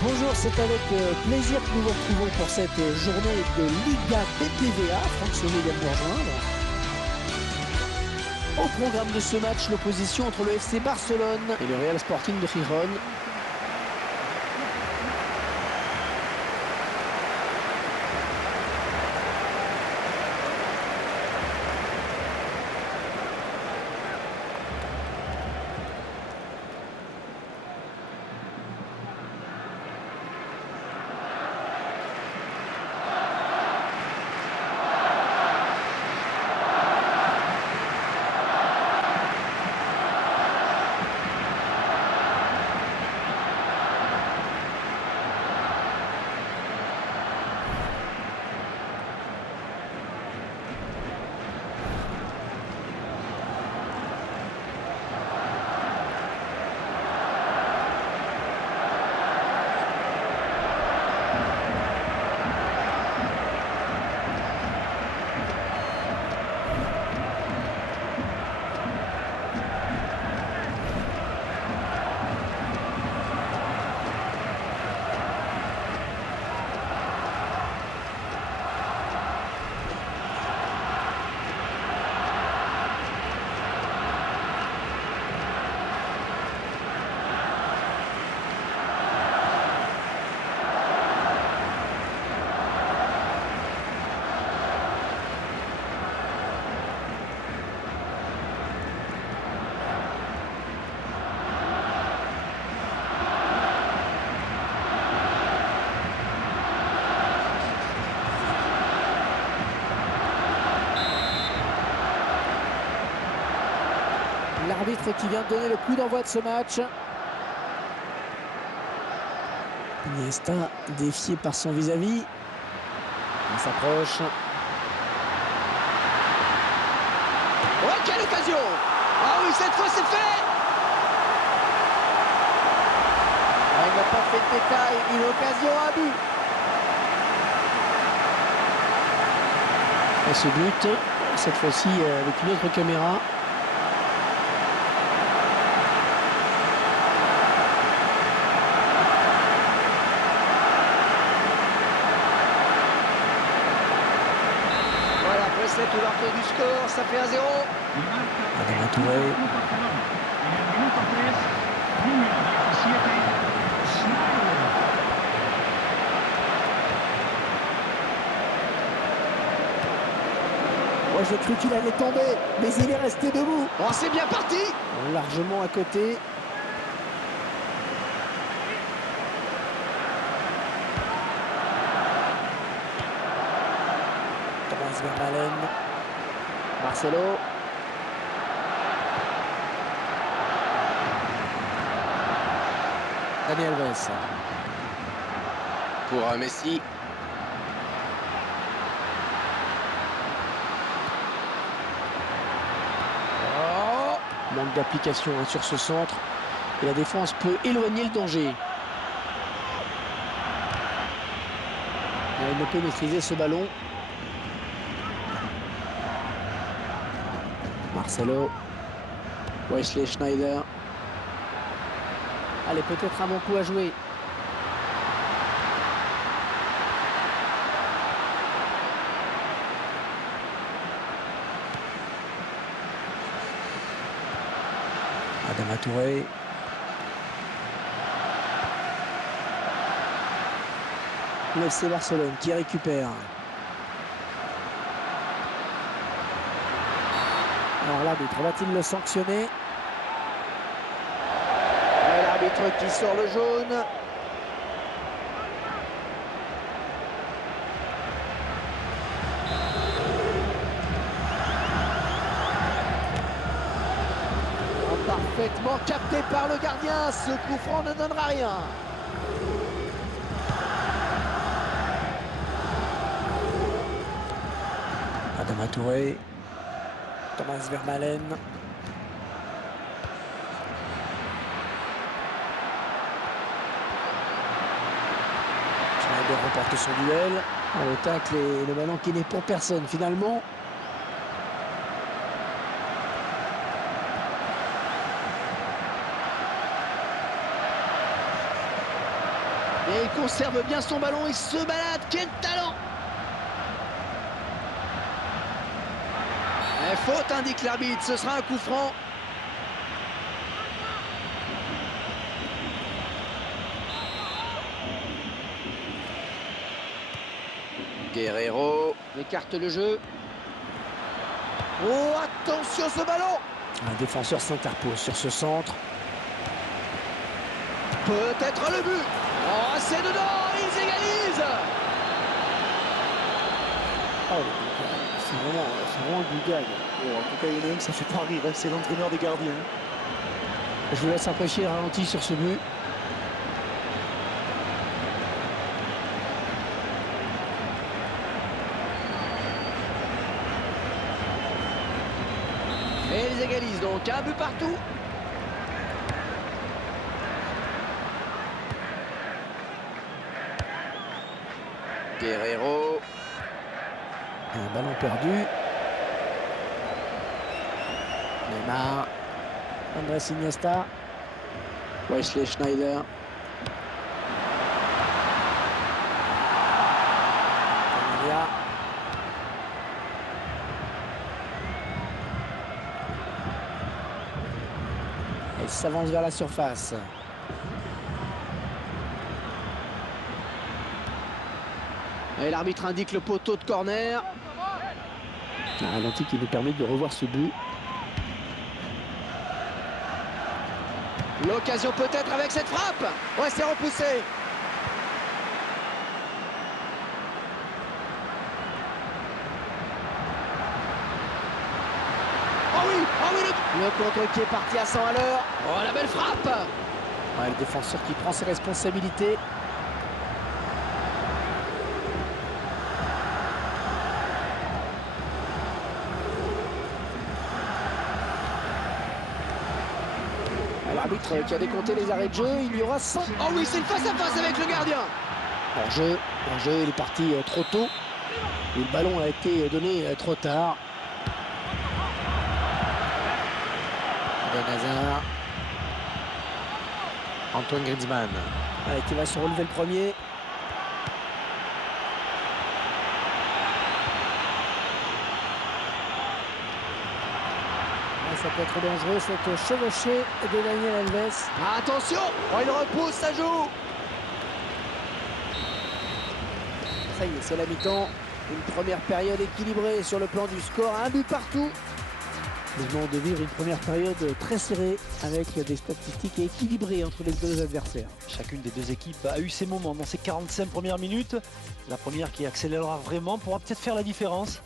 Bonjour, c'est avec plaisir que nous vous retrouvons pour cette journée de Liga BBVA. Franck Sonnet vient de nous rejoindre. Au programme de ce match, l'opposition entre le FC Barcelone et le Real Sporting de Gijón. L'arbitre qui vient de donner le coup d'envoi de ce match. Iniesta défié par son vis-à-vis. Il s'approche. Oh, quelle occasion! Ah oui, cette fois c'est fait! Il n'a pas fait de détail, une occasion à but. Et ce but, cette fois-ci avec une autre caméra. Voilà, après cette ouverture du score, ça fait 1-0. Adama Touré. Moi j'ai cru qu'il allait tomber, mais il est resté debout. Oh, c'est bien parti! Largement à côté. Thomas Vermaelen. Marcelo. Dani Alves. Pour Messi. Oh! Manque d'application sur ce centre. Et la défense peut éloigner le danger. Il ne peut maîtriser ce ballon. Marcelo. Wesley Schneider. Allez, peut-être un bon coup à jouer. Adama Touré. Le FC Barcelone qui récupère. Alors l'arbitre va-t-il le sanctionner? Et l'arbitre qui sort le jaune. Parfaitement capté par le gardien, ce coup franc ne donnera rien. Adama Touré. Thomas Vermaelen. Schneider remporte son duel. Le tacle et le ballon qui n'est pour personne finalement. Et il conserve bien son ballon, il se balade, quel talent! Et faute, indique l'arbitre, ce sera un coup franc. Guerreiro écarte le jeu. Oh, attention ce ballon! Un défenseur s'interpose sur ce centre. Peut-être le but. Oh, c'est dedans, ils égalisent. Oh, c'est vraiment le Bulgare. Bon, en tout cas, il y en a un que ça fait pas rire, hein, c'est l'entraîneur des gardiens. Je vous laisse apprécier le ralenti sur ce but. Et ils égalisent donc, un but partout. Guerreiro. Un ballon perdu. Neymar. Andrés Iniesta. Wesley Schneider. Camavinga. Il s'avance vers la surface. Et l'arbitre indique le poteau de corner. Un ralenti qui nous permet de revoir ce but. L'occasion peut-être avec cette frappe. Ouais, c'est repoussé. Oh oui, le contre qui est parti à 100 à l'heure. Oh, la belle frappe. Ouais, le défenseur qui prend ses responsabilités. L'arbitre qui a décompté les arrêts de jeu, il y aura 100. Oh oui, c'est le face-à-face avec le gardien. Hors-jeu, il est parti trop tôt. Et le ballon a été donné trop tard. Eden Hazard. Antoine Griezmann. Allez, qui va se relever le premier. Ça peut être dangereux, cette chevauchée de Daniel Alves. Attention, oh, il repousse, ça joue. Ça y est, c'est la mi-temps. Une première période équilibrée sur le plan du score. Un but partout. Nous venons de vivre une première période très serrée avec des statistiques équilibrées entre les deux adversaires. Chacune des deux équipes a eu ses moments dans ces 45 premières minutes. La première qui accélérera vraiment pourra peut-être faire la différence.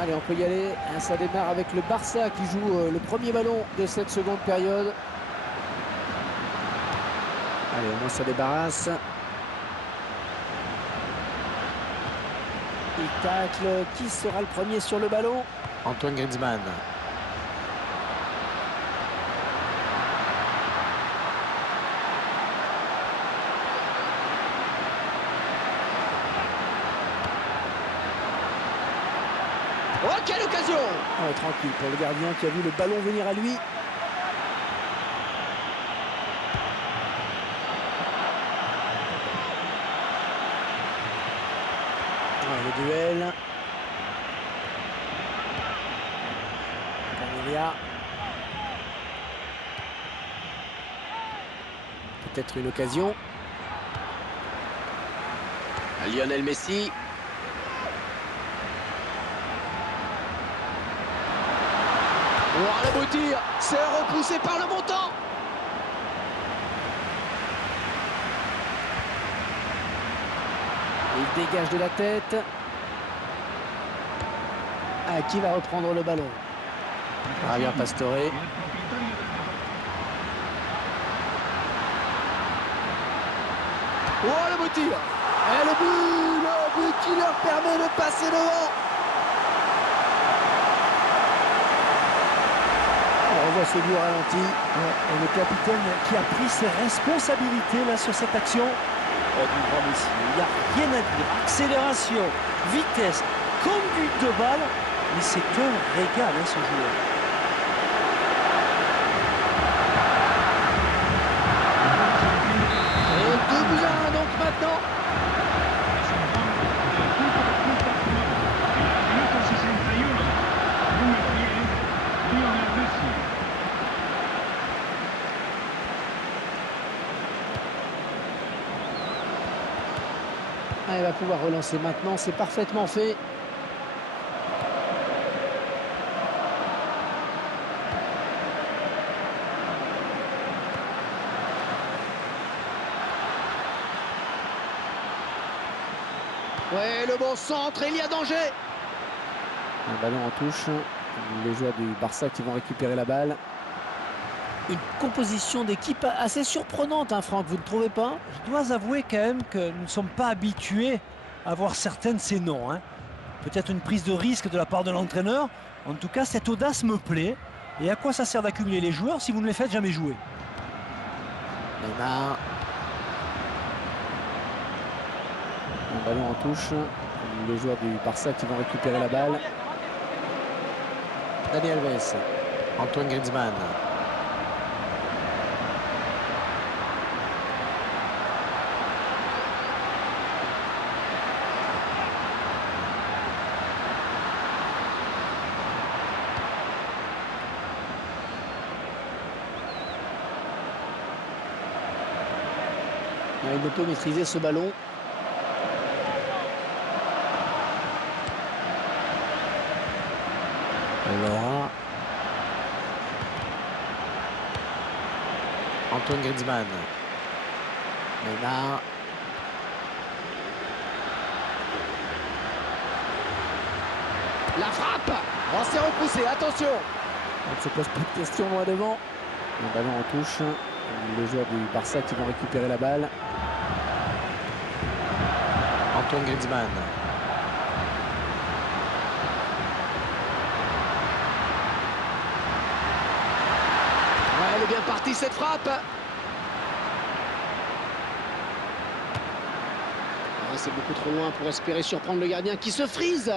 Allez, on peut y aller. Ça démarre avec le Barça qui joue le premier ballon de cette seconde période. Allez, au moins ça débarrasse. Il tacle. Qui sera le premier sur le ballon? Antoine Griezmann. Oh, quelle occasion! Oh, tranquille pour le gardien qui a vu le ballon venir à lui. Le duel. Camavinga. Peut-être une occasion. Lionel Messi. Oh, le beau tir, c'est repoussé par le montant. Il dégage de la tête. Qui va reprendre le ballon? Javier Pastore. Oh, le beau tir. Et le but qui leur permet de passer devant. On revoit ce but au ralenti. Et le capitaine qui a pris ses responsabilités là sur cette action. Oh, du grand Messi, il n'y a rien à dire. Accélération, vitesse, conduite de balle. Mais c'est un régal ce joueur. Et 2-1 donc maintenant. Ah, il va pouvoir relancer maintenant, c'est parfaitement fait. Ouais, le bon centre, il y a danger. Un ballon en touche. Les joueurs du Barça qui vont récupérer la balle. Une composition d'équipe assez surprenante, hein, Franck, vous ne trouvez pas? Je dois avouer quand même que nous ne sommes pas habitués à voir certains de ces noms. Hein. Peut-être une prise de risque de la part de l'entraîneur. En tout cas, cette audace me plaît. Et à quoi ça sert d'accumuler les joueurs si vous ne les faites jamais jouer? Neymar. Un ballon en touche. Les joueurs du Barça qui vont récupérer la balle. Dani Alves. Antoine Griezmann. Il ne peut maîtriser ce ballon. Alors, Antoine Griezmann. Neymar. La frappe. Oh, c'est repoussé, attention. On ne se pose plus de questions loin devant. Un ballon en touche. Les joueurs du Barça qui vont récupérer la balle. Antoine Griezmann. Ouais, elle est bien partie cette frappe. Ah, c'est beaucoup trop loin pour espérer surprendre le gardien qui se frise.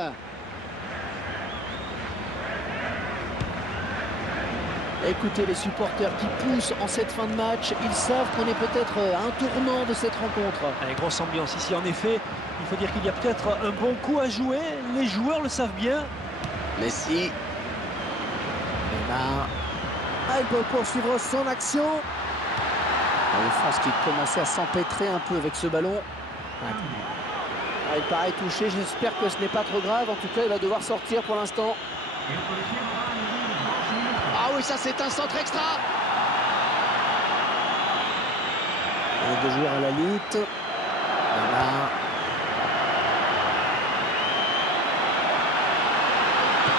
Écoutez les supporters qui poussent en cette fin de match. Ils savent qu'on est peut-être à un tournant de cette rencontre. Allez, grosse ambiance ici. En effet, il faut dire qu'il y a peut-être un bon coup à jouer. Les joueurs le savent bien. Messi. Neymar. Ah, il peut poursuivre son action. La France qui commençait à s'empêtrer un peu avec ce ballon. Ah, il paraît touché. J'espère que ce n'est pas trop grave. En tout cas, il va devoir sortir pour l'instant. Ah oui, ça c'est un centre extra. Et deux joueurs à la lutte. Neymar.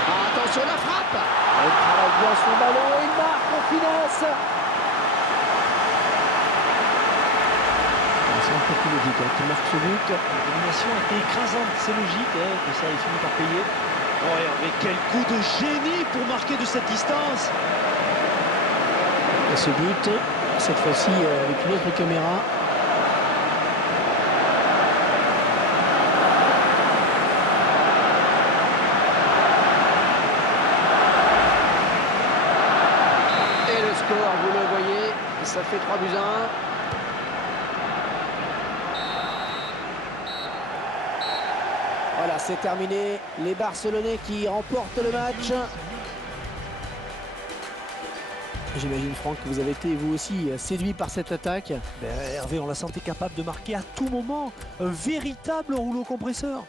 Ah, attention la frappe. Il travaille bien son ballon et il marque en finesse. C'est un peu plus logique qui marque ce but. La domination a été écrasante, c'est logique que ça ait fini par payer. Oh, mais quel coup de génie pour marquer de cette distance. Et ce but, cette fois-ci avec une autre caméra. Et le score, vous le voyez, ça fait 3-1. Voilà, c'est terminé. Les Barcelonais qui remportent le match. J'imagine, Franck, que vous avez été vous aussi séduit par cette attaque. Hervé, on la sentait capable de marquer à tout moment. Un véritable rouleau compresseur.